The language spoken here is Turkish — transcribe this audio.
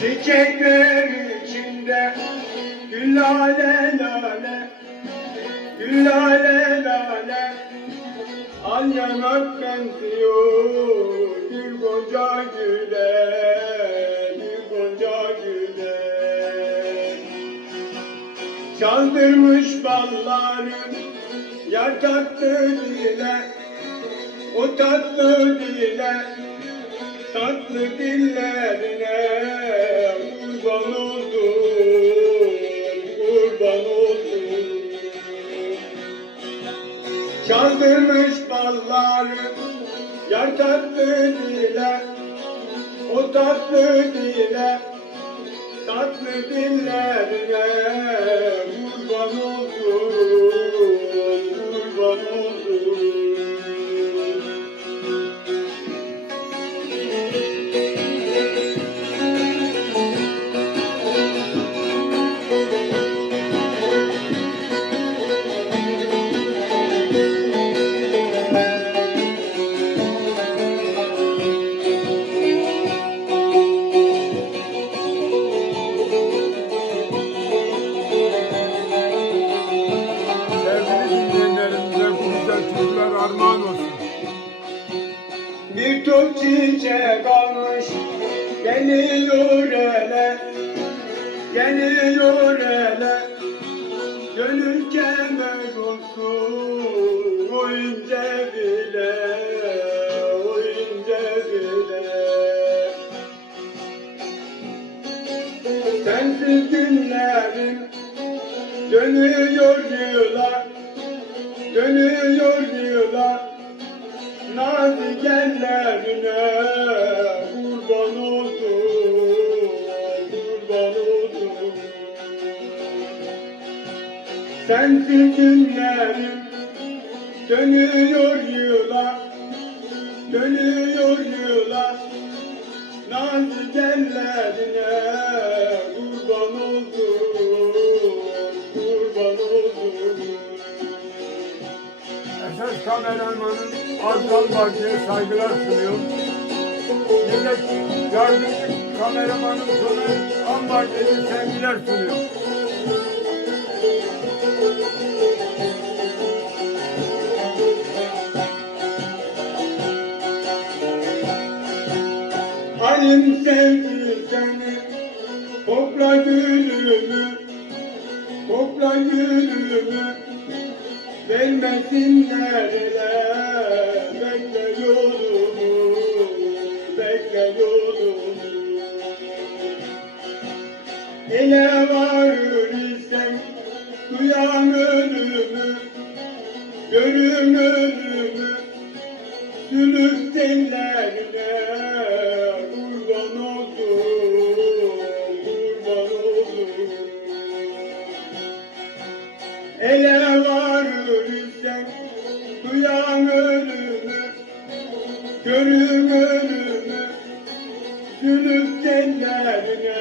Çiçekler içinde. Gül lale lale. Gül lale lale. Al yanak benziyor Gül gonca güle Gül gonca güle. Çaldırmış ballarım Yar taktı dile O tatlı dile Tatlı dillerine. Çaldırmış balları Yar tatlı dile O tatlı dile Tatlı dillerine Top çiçek almış Geliyor ele Geliyor ele. Gönül kemer olsun O ince bile O ince bile. Sensiz günlerim Dönüyor yıllar Dönüyor yıllar Nazigenlerine kurban oldum, kurban oldum. Sensiz günlerim dönüyor yıla, dönüyor yıla. Nazigenlerine kurban Esas kameramanın Adnan Barcı'ya saygılar sunuyor. Yedek yardımcı kameramanın Soner Ambarcı'ya sevgiler sunuyor. Halim sevdi seni Kokla gülümü Kokla gülümü Bekle yolumu. Bekle yolumu. Ele varır isem Duyan ölümü. Görün ölümü. Gülüp tellerine duyan ölümü, görüm ölümü, gülüp genlerine.